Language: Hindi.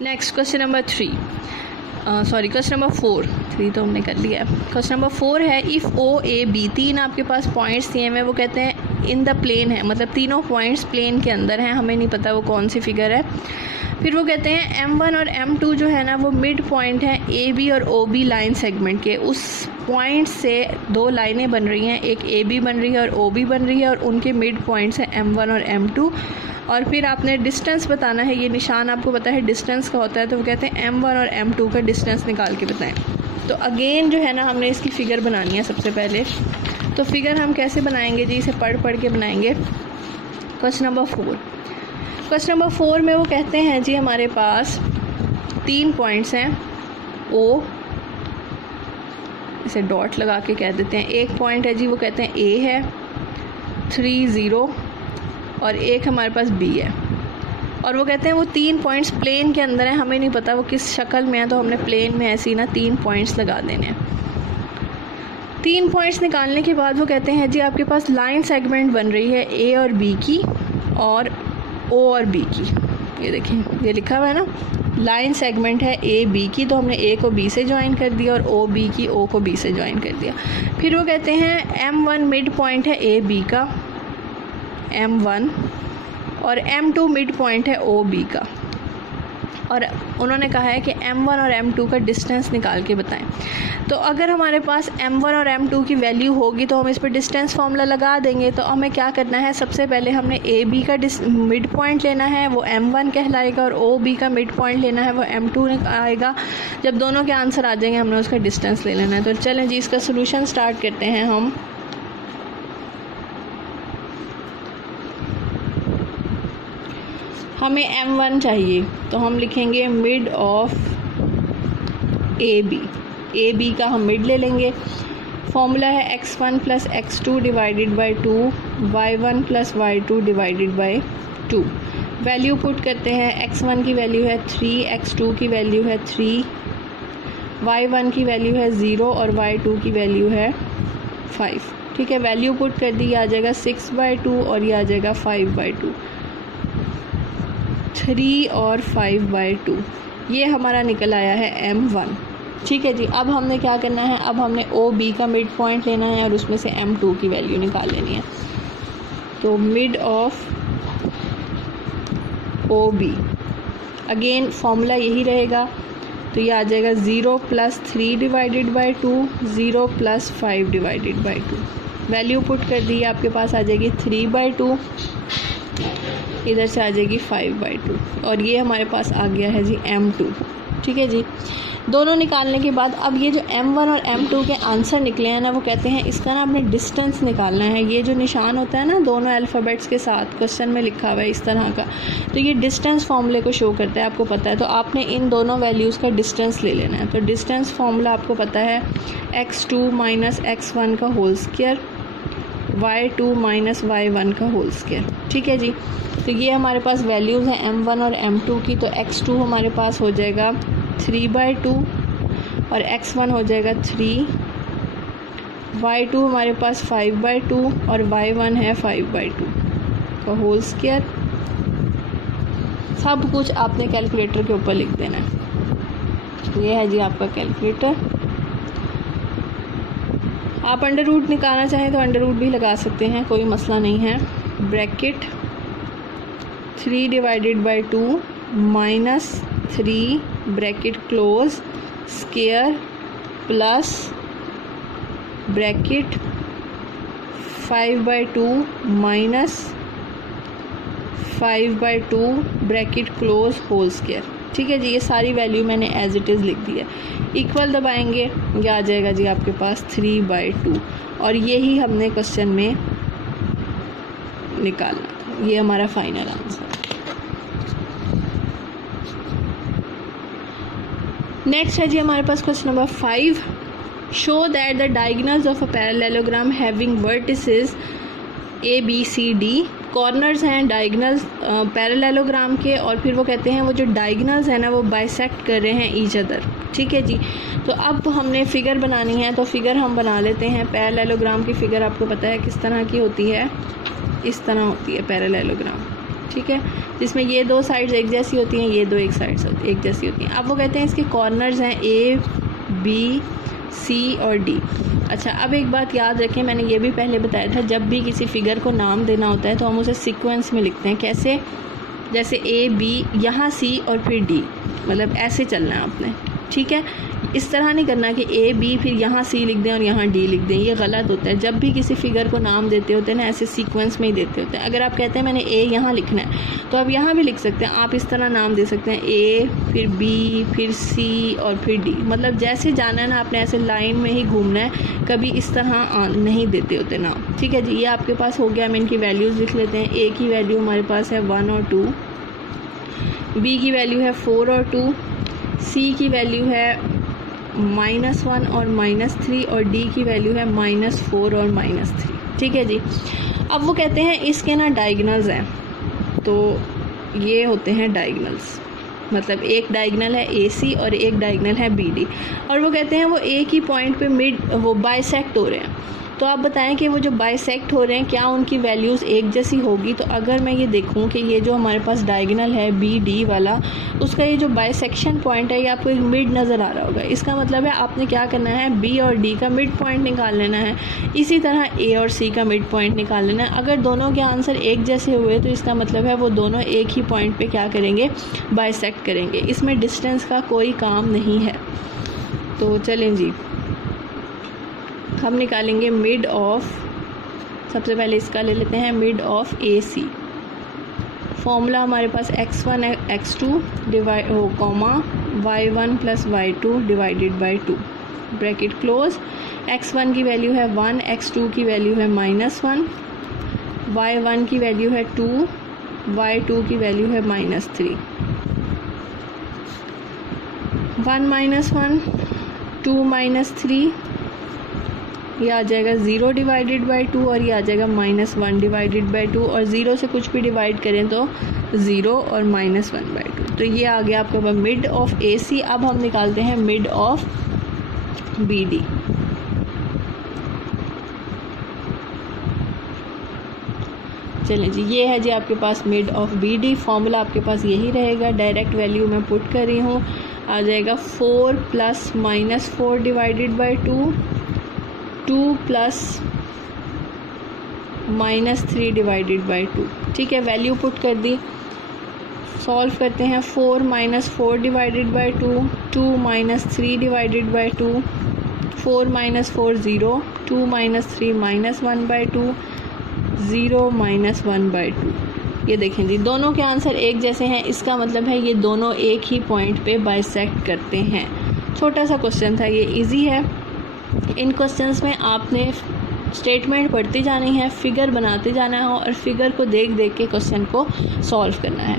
Next question number 3, sorry question number 4, 3 तो हमने कर लिया है। क्वेश्चन नंबर 4 है इफ़ ओ ए बी, तीन आपके पास पॉइंट्स दिए हुए, वो कहते हैं इन द प्लेन है, मतलब तीनों पॉइंट्स प्लेन के अंदर हैं, हमें नहीं पता वो कौन सी फिगर है। फिर वो कहते हैं M1 और M2 जो है ना वो मिड पॉइंट है AB और OB लाइन सेगमेंट के, उस पॉइंट से दो लाइनें बन रही हैं, एक AB बन रही है और OB बन रही है, और उनके मिड पॉइंट्स हैं M1 और M2। और फिर आपने डिस्टेंस बताना है, ये निशान आपको पता है डिस्टेंस का होता है, तो वो कहते हैं M1 और M2 का डिस्टेंस निकाल के बताएं। तो अगेन जो है ना हमने इसकी फ़िगर बनानी है सबसे पहले। तो फिगर हम कैसे बनाएंगे जी, इसे पढ़ के बनाएंगे। क्वेश्चन नंबर 4, क्वेश्चन नंबर 4 में वो कहते हैं जी हमारे पास तीन पॉइंट्स हैं O, इसे डॉट लगा के कह देते हैं। एक पॉइंट है जी वो कहते हैं A है 3 0, और एक हमारे पास B है, और वो कहते हैं वो तीन पॉइंट्स प्लेन के अंदर हैं, हमें नहीं पता वो किस शक्ल में है, तो हमने प्लेन में ऐसे ही ना तीन पॉइंट्स लगा देने हैं। तीन पॉइंट्स निकालने के बाद वो कहते हैं जी आपके पास लाइन सेगमेंट बन रही है A और B की और O और B की। ये देखें ये लिखा हुआ है ना, लाइन सेगमेंट है A B की, तो हमने A को B से ज्वाइन कर दिया और O B की O को B से ज्वाइन कर दिया। फिर वो कहते हैं M1 मिड पॉइंट है A B का M1, और M2 मिड पॉइंट है O B का, और उन्होंने कहा है कि M1 और M2 का डिस्टेंस निकाल के बताएं। तो अगर हमारे पास M1 और M2 की वैल्यू होगी तो हम इस पर डिस्टेंस फार्मूला लगा देंगे। तो हमें क्या करना है, सबसे पहले हमने AB का मिड पॉइंट लेना है, वो M1 कहलाएगा, और OB का मिड पॉइंट लेना है, वो M2 आएगा। जब दोनों के आंसर आ जाएंगे हमने उसका डिस्टेंस ले लेना है। तो चलें जी इसका सोल्यूशन स्टार्ट करते हैं हम। हमें M1 चाहिए, तो हम लिखेंगे मिड ऑफ AB का हम मिड ले लेंगे। फॉर्मूला है x1 plus x2 divided by 2, y1 plus y2 divided by 2। Value put करते हैं, x1 की वैल्यू है 3, x2 की वैल्यू है 3, y1 की वैल्यू है 0 और y2 की वैल्यू है 5। ठीक है, वैल्यू पुट कर दी, आ जाएगा 6/2 और ये आ जाएगा 5/2, 3 और 5/2। ये हमारा निकल आया है M1। ठीक है जी, अब हमने क्या करना है, अब हमने OB का मिड पॉइंट लेना है और उसमें से M2 की वैल्यू निकाल लेनी है। तो mid of OB, again formula यही रहेगा, तो ये आ जाएगा 0 plus 3 divided by 2, 0 plus 5 divided by 2। Value put कर दी, आपके पास आ जाएगी 3/2, इधर से आ जाएगी 5/2, और ये हमारे पास आ गया है जी M2। ठीक है जी, दोनों निकालने के बाद अब ये जो M1 और M2 के आंसर निकले हैं ना, वो कहते हैं इसका ना आपने डिस्टेंस निकालना है। ये जो निशान होता है ना दोनों अल्फ़ाबेट्स के साथ क्वेश्चन में लिखा हुआ है इस तरह का, तो ये डिस्टेंस फॉर्मूले को शो करता है, आपको पता है। तो आपने इन दोनों वैल्यूज़ का डिस्टेंस ले लेना है। तो डिस्टेंस फार्मूला आपको पता है x2 माइनस x1 का whole square, y2 minus y1 का होल स्क्वायर। ठीक है जी, तो ये हमारे पास वैल्यूज़ हैं M1 और M2 की। तो x2 हमारे पास हो जाएगा 3/2 और x1 हो जाएगा 3, y2 हमारे पास 5/2 और y1 है 5/2 का होल स्क्वायर। सब कुछ आपने कैलकुलेटर के ऊपर लिख देना है। ये है जी आपका कैलकुलेटर। आप अंडर रूट निकालना चाहें तो अंडर रूट भी लगा सकते हैं, कोई मसला नहीं है। Bracket 3 divided by 2 minus 3 bracket close square plus bracket 5/2 minus 5/2 bracket close whole square. ठीक है जी, ये सारी वैल्यू मैंने एज इट इज़ लिख दी है। इक्वल दबाएंगे, ये आ जाएगा जी आपके पास 3/2, और यही हमने क्वेश्चन में निकालना। ये हमारा फाइनल आंसर। नेक्स्ट है जी हमारे पास question number 5। Show that the diagonals of a parallelogram having vertices ABCD, corners हैं डायगोनल्स पैरेललोग्राम के, और फिर वो कहते हैं वो जो डायगोनल्स हैं ना वो बाइसेक्ट कर रहे हैं ईच अदर। ठीक है जी, तो अब हमने फ़िगर बनानी है, तो फ़िगर हम बना लेते हैं। पैरेललोग्राम की फ़िगर आपको पता है किस तरह की होती है, इस तरह होती है पैरेललोग्राम। ठीक है, जिसमें ये दो साइड्स एक जैसी होती हैं, ये दो एक साइड्स एक जैसी होती हैं। अब वो कहते हैं इसके कॉर्नर्स हैं ए, बी, सी और डी। अच्छा, अब एक बात याद रखें, मैंने ये भी पहले बताया था, जब भी किसी फिगर को नाम देना होता है तो हम उसे सीक्वेंस में लिखते हैं। कैसे? जैसे ए, बी, यहाँ सी और फिर डी, मतलब ऐसे चलना है आपने, ठीक है। इस तरह नहीं करना कि ए, बी, फिर यहाँ सी लिख दें और यहाँ डी लिख दें, ये गलत होता है। जब भी किसी फिगर को नाम देते होते हैं ना, ऐसे सीक्वेंस में ही देते होते हैं। अगर आप कहते हैं मैंने ए यहाँ लिखना है, तो आप यहाँ भी लिख सकते हैं, आप इस तरह नाम दे सकते हैं, ए, फिर बी, फिर सी और फिर डी। मतलब जैसे जाना है ना आपने, ऐसे लाइन में ही घूमना है, कभी इस तरह नहीं देते होते नाम, ठीक है जी। ये आपके पास हो गया, हम इनकी वैल्यूज़ लिख लेते हैं। ए की वैल्यू हमारे पास है 1 और 2, बी की वैल्यू है 4 और 2, सी की वैल्यू है -1 और -3 और डी की वैल्यू है -4 और -3, ठीक है जी। अब वो कहते हैं इसके ना डायगनल्स हैं, तो ये होते हैं डायगनल्स, मतलब एक डायगनल है AC और एक डायगनल है BD, और वो कहते हैं वो एक ही पॉइंट पे वो बाइसेक्ट हो रहे हैं। तो आप बताएं कि वो जो बाइसेक्ट हो रहे हैं, क्या उनकी वैल्यूज़ एक जैसी होगी? तो अगर मैं ये देखूं कि ये जो हमारे पास डायगनल है BD वाला, उसका ये जो बाइसेक्शन पॉइंट है, ये आपको एक मिड नज़र आ रहा होगा। इसका मतलब है आपने क्या करना है, B और D का मिड पॉइंट निकाल लेना है। इसी तरह A और C का मिड पॉइंट निकाल लेना है। अगर दोनों के आंसर एक जैसे हुए तो इसका मतलब है वो दोनों एक ही पॉइंट पर क्या करेंगे, बाइसेक्ट करेंगे। इसमें डिस्टेंस का कोई काम नहीं है। तो चलें जी, हम निकालेंगे मिड ऑफ, सबसे पहले इसका ले लेते हैं, मिड ऑफ AC। फॉर्मूला हमारे पास x1 x2 डिवाइड हो comma y1 + y2 divided by 2, bracket close. x1 की वैल्यू है 1, x2 की वैल्यू है -1, y1 की वैल्यू है 2, y2 की वैल्यू है -3। 1 - 1 2 - 3, ये आ जाएगा 0 डिवाइडेड बाई 2 और ये आ जाएगा -1 डिवाइडेड बाई 2, और 0 से कुछ भी डिवाइड करें तो 0 और -1/2। तो ये आ गया आपका मिड ऑफ AC। अब हम निकालते हैं मिड ऑफ BD। चलें जी, ये है जी आपके पास मिड ऑफ BD। फॉर्मूला आपके पास यही रहेगा, डायरेक्ट वैल्यू मैं पुट कर रही हूँ, आ जाएगा 4 + -4 डिवाइडेड बाई 2, 2 + -3 डिवाइडेड बाई 2, ठीक है। वैल्यू पुट कर दी, सॉल्व करते हैं। 4 - 4 डिवाइडेड बाई 2, 2 - 3 डिवाइडेड बाई 2, 4 - 4 0, 2 - 3 -1/2, 0 -1/2। ये देखें जी, दोनों के आंसर एक जैसे हैं, इसका मतलब है ये दोनों एक ही पॉइंट पे बाइसेक्ट करते हैं। छोटा सा क्वेश्चन था, ये इजी है। इन क्वेश्चंस में आपने स्टेटमेंट पढ़ते जानी है, फिगर बनाते जाना है और फिगर को देख देख के क्वेश्चन को सॉल्व करना है।